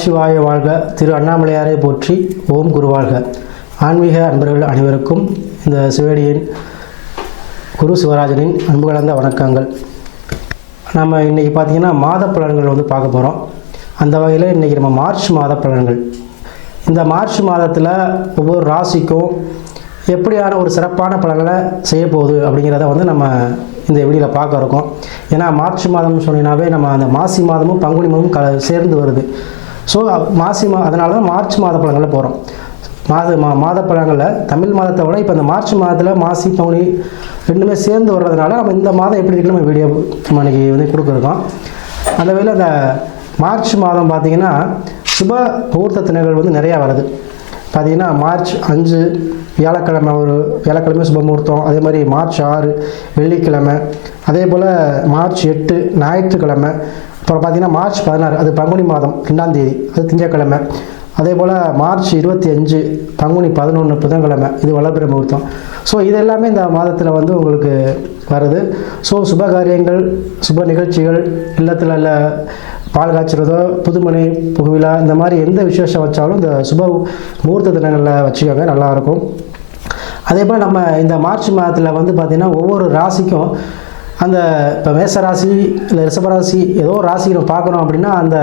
நமசிவாய வாழ்க. திரு அண்ணாமலையாரை போற்றி. ஓம் குருவாழ்க. ஆன்மீக அன்பர்கள் அனைவருக்கும் இந்த சிவடியின் குரு சிவராஜனின் அன்பு கலந்த வணக்கங்கள். நம்ம இன்றைக்கி பார்த்திங்கன்னா மாத பலன்கள் பார்க்க போகிறோம். அந்த வகையில் இன்றைக்கி நம்ம மார்ச் மாத பலன்கள். இந்த மார்ச் மாதத்தில் ஒவ்வொரு ராசிக்கும் எப்படியான ஒரு சிறப்பான பலன்களை செய்ய போகுது அப்படிங்கிறத நம்ம இந்த வீடியோவில் பார்க்க இருக்கோம். ஏன்னா மார்ச் மாதம்னு சொன்னீங்கன்னாவே நம்ம அந்த மாசி மாதமும் பங்குனி மாதமும் சேர்ந்து வருது. ஸோ அதனால தான் மார்ச் மாத பலன்களில் போகிறோம். மாத பலன்களில் தமிழ் மாதத்தை விட இப்போ இந்த மார்ச் மாதத்தில் மாசி பங்குனி ரெண்டுமே சேர்ந்து வர்றதுனால நம்ம இந்த மாதம் எப்படி இருக்குன்னு நம்ம வீடியோ நம்ம இன்றைக்கி கொடுக்குறோம். அந்த வகையில் அந்த மார்ச் மாதம் பார்த்திங்கன்னா சுப முகூர்த்த தினங்கள் நிறையா வருது. பார்த்திங்கன்னா மார்ச் 5 வியாழக்கிழமை, ஒரு வியாழக்கிழமை சுப முகூர்த்தம். அதே மாதிரி மார்ச் 6 வெள்ளிக்கிழமை. அதே போல் மார்ச் 8 ஞாயிற்றுக்கிழமை. அப்புறம் பார்த்திங்கன்னா மார்ச் 16 அது பங்குனி மாதம் 2ஆம் தேதி, அது திங்கட்கிழமை. அதே போல் மார்ச் 25 பங்குனி 11 புதன்கிழமை, இது வளர்பிறை முகூர்த்தம். ஸோ இது எல்லாமே இந்த மாதத்தில் உங்களுக்கு வருது. ஸோ சுப காரியங்கள், சுப நிகழ்ச்சிகள், இல்லத்தில் இல்லை பால் காய்ச்சிறதோ, புதுமனை புகுவிழா, இந்த மாதிரி எந்த விசேஷம் வச்சாலும் இந்த சுப முகூர்த்த தினங்களில் வச்சுக்கோங்க, நல்லாயிருக்கும். அதே போல் நம்ம இந்த மார்ச் மாதத்தில் பார்த்திங்கன்னா ஒவ்வொரு ராசிக்கும் அந்த இப்போ மேச ராசி இல்லை ரிஷபராசி ஏதோ ராசி நம்ம பார்க்குறோம் அப்படின்னா அந்த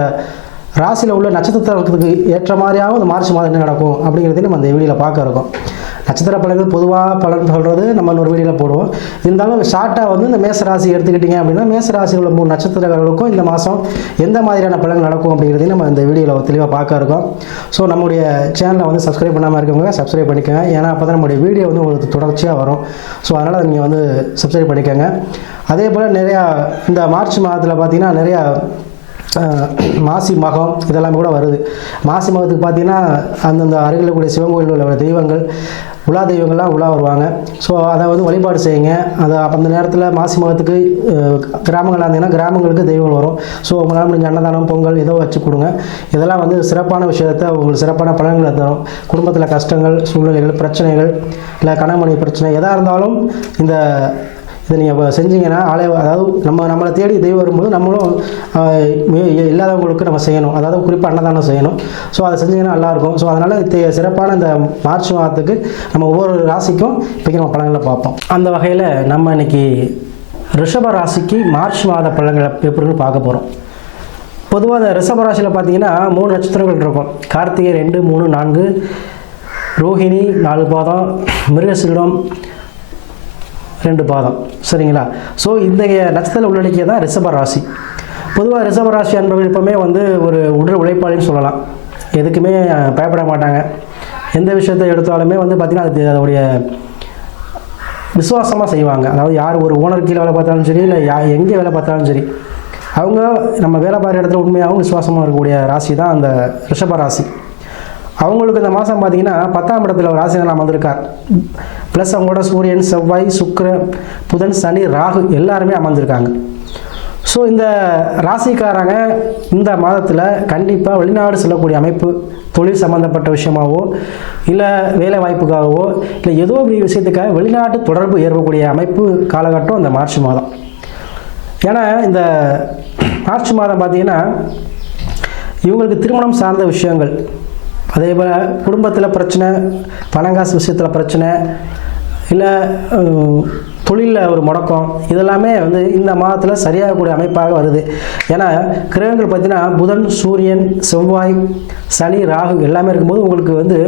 ராசியில் உள்ள நட்சத்திரத்துக்கு ஏற்ற மாதிரியாகவும் இந்த மார்ச் மாதம் என்ன நடக்கும் அப்படிங்கிறதையும் நம்ம அந்த வீடியோவில் பார்க்க இருக்கோம். நட்சத்திர பலன்கள் பொதுவாக பலன் சொல்கிறது நம்ம ஒரு வீடியோவில் போடுவோம். இருந்தாலும் ஷார்ட்டாக இந்த மேச ராசி எடுத்துக்கிட்டிங்க அப்படின்னா மேச ராசியில் உள்ள 3 நட்சத்திரங்களுக்கும் இந்த மாதம் எந்த மாதிரியான பலன்கள் நடக்கும் அப்படிங்கிறதையும் நம்ம இந்த வீடியோவில் தெளிவாக பார்க்க இருக்கோம். ஸோ நம்முடைய சேனலை சப்ஸ்கிரைப் பண்ணாமல் இருக்கவங்க சப்ஸ்கிரைப் பண்ணிக்கோங்க. ஏன்னா அப்போ தான் நம்முடைய வீடியோ உங்களுக்கு தொடர்ச்சியாக வரும். ஸோ அதனால் நீங்கள் சப்ஸ்கிரைப் பண்ணிக்கோங்க. அதே போல் நிறையா இந்த மார்ச் மாதத்தில் பார்த்திங்கன்னா நிறையா மாசி மகம் இதெல்லாம் கூட வருது. மாசி மகத்துக்கு பார்த்திங்கன்னா அந்தந்த அருகில் கூடிய சிவன் கோயிலில் உள்ள தெய்வங்கள், உலா தெய்வங்கள்லாம் உலா வருவாங்க. ஸோ அதை வழிபாடு செய்யுங்க. அதை அந்த நேரத்தில் மாசி மகத்துக்கு கிராமங்களாக இருந்தீங்கன்னா கிராமங்களுக்கு தெய்வங்கள் வரும். ஸோ உங்களால் முடிஞ்ச அன்னதானம், பொங்கல் ஏதோ வச்சு கொடுங்க. இதெல்லாம் சிறப்பான விஷயத்தை உங்களுக்கு சிறப்பான பலன்களை தரும். குடும்பத்தில் கஷ்டங்கள், சூழ்நிலைகள், பிரச்சனைகள், இல்லை கணவன் பிரச்சனை எதாக இருந்தாலும் இதை நீங்கள் செஞ்சீங்கன்னா அதாவது நம்மளை தேடி தெய்வம் வரும்போது நம்மளும் இல்லாதவங்களுக்கு நம்ம செய்யணும். அதாவது குறிப்பாக அன்னதானம் செய்யணும். ஸோ அதை செஞ்சிங்கன்னா நல்லாயிருக்கும். ஸோ அதனால் சிறப்பான இந்த மார்ச் மாதத்துக்கு நம்ம ஒவ்வொரு ராசிக்கும் இப்போக்கி நம்ம பலன்களை பார்ப்போம். அந்த வகையில் நம்ம இன்றைக்கி ரிஷப ராசிக்கு மார்ச் மாத பலன்களை எப்படின்னு பார்க்க போகிறோம். பொதுவாக இந்த ரிஷப ராசியில் பார்த்தீங்கன்னா 3 நட்சத்திரங்கள் இருக்கும். கார்த்திகை 2, 3, 4, ரோஹிணி 4 பாதம், மிருகசீரிடம் 2 பாதம். சரிங்களா? ஸோ இந்த நட்சத்திர உள்ளடக்கிய தான் ரிஷப ராசி. பொதுவாக ரிஷப ராசி அன்பர்கள் எப்பவுமே ஒரு உடல் உழைப்பாளின்னு சொல்லலாம். எதுக்குமே பயப்பட மாட்டாங்க. எந்த விஷயத்தை எடுத்தாலுமே பார்த்திங்கன்னா அது அதோடைய விசுவாசமாக செய்வாங்க. அதாவது யார் ஒரு ஓனர் கீழே வேலை பார்த்தாலும் சரி, இல்லை எங்கே வேலை பார்த்தாலும் சரி, அவங்க நம்ம வேலை பார்க்குற இடத்துல உண்மையாகவும் விசுவாசமாக இருக்கக்கூடிய ராசி தான் அந்த ரிஷப ராசி. அவங்களுக்கு இந்த மாதம் பார்த்திங்கன்னா 10ஆம் இடத்துல ஒரு ராசி நான் வந்திருக்கார். ப்ளஸ் அவங்களோட சூரியன், செவ்வாய், சுக்கிரன், புதன், சனி, ராகு எல்லாருமே அமர்ந்திருக்காங்க. ஸோ இந்த ராசிக்காரங்க இந்த மாதத்தில் கண்டிப்பாக வெளிநாடு செல்லக்கூடிய அமைப்பு, தொழில் சம்மந்தப்பட்ட விஷயமாகவோ, இல்லை வேலை வாய்ப்புக்காகவோ, இல்லை ஏதோ ஒரு விஷயத்துக்காக வெளிநாட்டு தொடர்பு ஏற்படக்கூடிய அமைப்பு காலகட்டம் இந்த மார்ச் மாதம். ஏன்னா இந்த மார்ச் மாதம் பார்த்திங்கன்னா இவங்களுக்கு திருமணம் சார்ந்த விஷயங்கள், அதே போல் குடும்பத்தில் பிரச்சனை, பணங்காசு விஷயத்தில் பிரச்சனை, இல்லை தொழிலில் ஒரு முடக்கம், இதெல்லாமே இந்த மாதத்தில் சரியாகக்கூடிய அமைப்பாக வருது. ஏன்னா கிரகங்கள் பார்த்திங்கன்னா புதன், சூரியன், செவ்வாய், சனி, ராகு எல்லாமே இருக்கும்போது உங்களுக்கு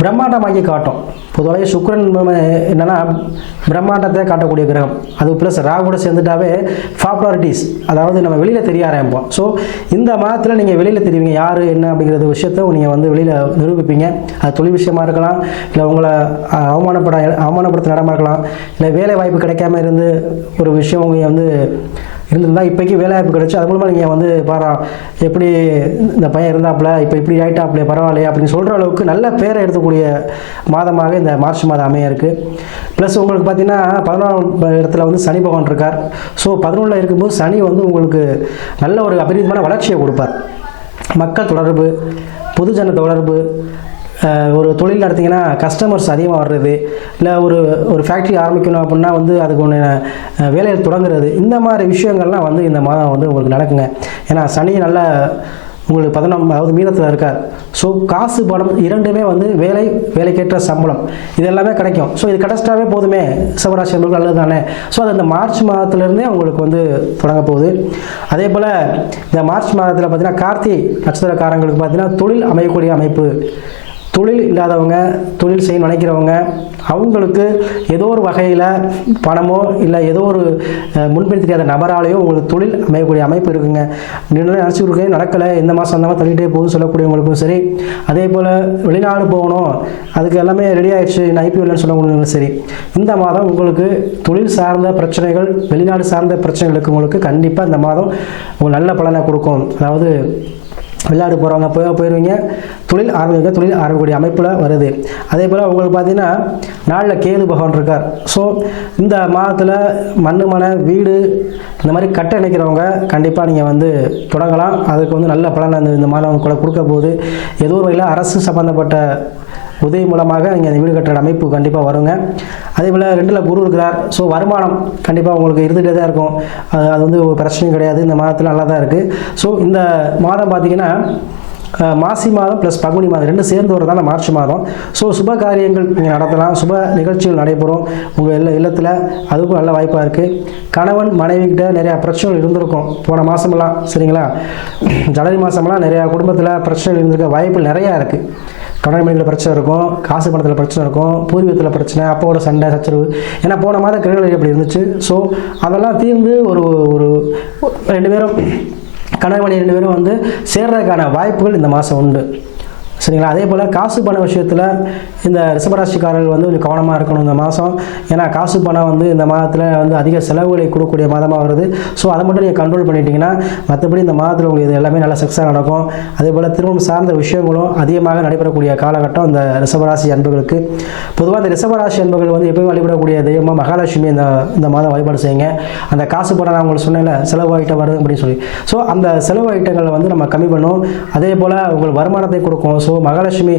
பிரம்மாண்டமாக்கி காட்டும். பொதுவாக சுக்கிரன் என்னென்னா பிரம்மாண்டத்தை காட்டக்கூடிய கிரகம். அது ப்ளஸ் ராகுட சேர்ந்துட்டாவே பாப்புலாரிட்டிஸ், அதாவது நம்ம வெளியில் தெரிய ஆரம்பிப்போம். ஸோ இந்த மாதத்தில் நீங்கள் வெளியில் தெரிவிங்க யார் என்ன அப்படிங்கிறது விஷயத்தை நீங்கள் வெளியில் நிரூபிப்பீங்க. அது தொழில் விஷயமா இருக்கலாம், இல்லை உங்களை அவமானப்படுத்த இடமா இருக்கலாம், இல்லை வேலை வாய்ப்பு கிடைக்காம இருந்து ஒரு விஷயம் இருந்திருந்தால் இப்போக்கி வேலை வாய்ப்பு கிடைச்சி அது மூலமாக நீங்கள் பாரா எப்படி இந்த பையன் இருந்தாப்புல இப்போ இப்படி ஆகிட்டாப்புல பரவாயில்லையா அப்படின்னு சொல்கிற அளவுக்கு நல்ல பேரை எடுக்கக்கூடிய மாதமாக இந்த மார்ச் மாதம் அமைய இருக்குது. ப்ளஸ் உங்களுக்கு பார்த்திங்கன்னா 11ஆம் இடத்துல சனி பகவான் இருக்கார். ஸோ 11ல் இருக்கும்போது சனி உங்களுக்கு நல்ல ஒரு அபரிதமான வளர்ச்சியை கொடுப்பார். மக்கள் தொடர்பு, பொதுஜன தொடர்பு, ஒரு தொழில் நடத்திங்கன்னா கஸ்டமர்ஸ் அதிகமாக வர்றது, இல்லை ஒரு ஃபேக்ட்ரி ஆரம்பிக்கணும் அப்படின்னா அதுக்கு ஒன்று வேலையில் தொடங்குறது, இந்த மாதிரி விஷயங்கள்லாம் இந்த மாதம் உங்களுக்கு நடக்குங்க. ஏன்னா சனி நல்ல உங்களுக்கு 11 அதாவது மீனத்தில் இருக்கார். ஸோ காசு பணம் இரண்டுமே வந்து வேலைக்கேற்ற சம்பளம் இது எல்லாமே கிடைக்கும். ஸோ இது கிடைச்சிட்டாவே போதுமே ரிஷபராசி என்பவர்கள் நல்லது தானே. ஸோ அது இந்த மார்ச் மாதத்திலிருந்தே உங்களுக்கு வந்து தொடங்க போகுது. அதே போல் இந்த மார்ச் மாதத்தில் பார்த்தீங்கன்னா கார்த்திகை நட்சத்திரக்காரங்களுக்கு பார்த்தீங்கன்னா தொழில் அமையக்கூடிய அமைப்பு. தொழில் இல்லாதவங்க, தொழில் செய்ய நினைக்கிறவங்க, அவங்களுக்கு ஏதோ ஒரு வகையில் பணமோ இல்லை ஏதோ ஒரு முன்பின் தெரியாத நபராலேயோ உங்களுக்கு தொழில் அமையக்கூடிய அமைப்பு இருக்குங்க. நினச்சிருக்கே நடக்கலை, இந்த மாதம் அந்த மாதிரி தள்ளிகிட்டே போகுது சொல்லக்கூடியவங்களுக்கும் சரி, அதே போல் வெளிநாடு போகணும் அதுக்கு எல்லாமே ரெடி ஆகிடுச்சு ஐபிஎல்னு சொல்லக்கூடியவங்களும் சரி, இந்த மாதம் உங்களுக்கு தொழில் சார்ந்த பிரச்சனைகள், வெளிநாடு சார்ந்த பிரச்சனைகளுக்கு உங்களுக்கு கண்டிப்பாக இந்த மாதம் உங்களுக்கு நல்ல பலனை கொடுக்கும். அதாவது வெளிநாடு போகிறவங்க போயிடுவீங்க, தொழில் ஆரம்பிக்கக்கூடிய அமைப்பில் வருது. அதே போல் உங்களுக்கு பார்த்தீங்கன்னா நாளில் கேது பகவான் இருக்கார். ஸோ இந்த மாதத்தில் மண்ணு வீடு இந்த மாதிரி கட்ட நினைக்கிறவங்க கண்டிப்பாக நீங்கள் வந்து தொடங்கலாம். அதுக்கு வந்து நல்ல பலன் இந்த மாதம் கூட கொடுக்க போகுது. ஏதோ ஒரு வகையில் அரசு சம்பந்தப்பட்ட உதவி மூலமாக நீங்கள் அந்த வீடு கட்டுற அமைப்பு கண்டிப்பாக வருங்க. அதே போல் 2ல் குரு இருக்கிறார். ஸோ வருமானம் கண்டிப்பாக உங்களுக்கு இருந்துகிட்டே தான் இருக்கும். அது வந்து ஒரு பிரச்சனையும் கிடையாது. இந்த மாதத்தில் நல்லா தான் இருக்குது. ஸோ இந்த மாதம் பார்த்திங்கன்னா மாசி மாதம் ப்ளஸ் பங்குனி மாதம் 2 சேர்ந்து வரதான மார்ச் மாதம். ஸோ சுப காரியங்கள் நீங்கள் நடத்தலாம், சுப நிகழ்ச்சிகள் நடைபெறும் உங்கள் இல்லத்தில். அதுக்கும் நல்ல வாய்ப்பாக இருக்குது. கணவன் மனைவிக்கிட்ட நிறையா பிரச்சனைகள் இருந்திருக்கும் போன மாதமெல்லாம், சரிங்களா? ஜனவரி மாதமெல்லாம் நிறையா குடும்பத்தில் பிரச்சனைகள் இருந்திருக்க வாய்ப்புகள் நிறையா இருக்குது. கணவன் மனைவியில் பிரச்சனை இருக்கும், காசு பணத்தில் பிரச்சனை இருக்கும், பூர்வீகத்தில் பிரச்சனை, அப்பாவோட சண்டை சச்சரவு. ஏன்னா போன மாதம் கிரகநிலை அப்படி இருந்துச்சு. ஸோ அதெல்லாம் தீர்ந்து ஒரு 2 பேரும் கணவன் மனைவி 2 பேரும் வந்து சேர்றதுக்கான வாய்ப்புகள் இந்த மாதம் உண்டு, சரிங்களா? அதே போல் காசு பண விஷயத்தில் இந்த ரிஷபராசிக்காரர்கள் வந்து கொஞ்சம் கவனமாக இருக்கணும் இந்த மாதம். ஏன்னா காசு பணம் வந்து இந்த மாதத்தில் வந்து அதிக செலவுகளை கொடுக்கக்கூடிய மாதமாக வருது. ஸோ அதை மட்டும் நீங்கள் கண்ட்ரோல் பண்ணிட்டீங்கன்னா மற்றபடி இந்த மாதத்தில் உங்களுக்கு இது எல்லாமே நல்ல சக்ஸஸாக நடக்கும். அதே போல் திருமணம் சார்ந்த விஷயங்களும் அதிகமாக நடைபெறக்கூடிய காலகட்டம் இந்த ரிஷபராசி அன்பர்களுக்கு. பொதுவாக இந்த ரிஷபராசி அன்பர்கள் வந்து எப்போயும் வழிபடக்கூடிய தெய்வமாக மகாலட்சுமி இந்த மாதம் வழிபாடு செய்யுங்க. அந்த காசு பணம் நான் உங்களுக்கு சொன்னேன்ல செலவு ஐட்டம் வருது அப்படின்னு சொல்லி, ஸோ அந்த செலவு ஐட்டங்களை வந்து நம்ம கம்மி பண்ணும். அதே போல் உங்களுக்கு வருமானத்தை கொடுக்கும். ஸோ மகாலட்சுமி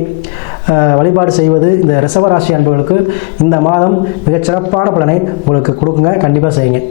வழிபாடு செய்வது இந்த ரிஷபராசி அன்பர்களுக்கு இந்த மாதம் மிகச்சிறப்பான பலனை உங்களுக்கு கொடுக்குங்க. கண்டிப்பாக செய்யுங்க.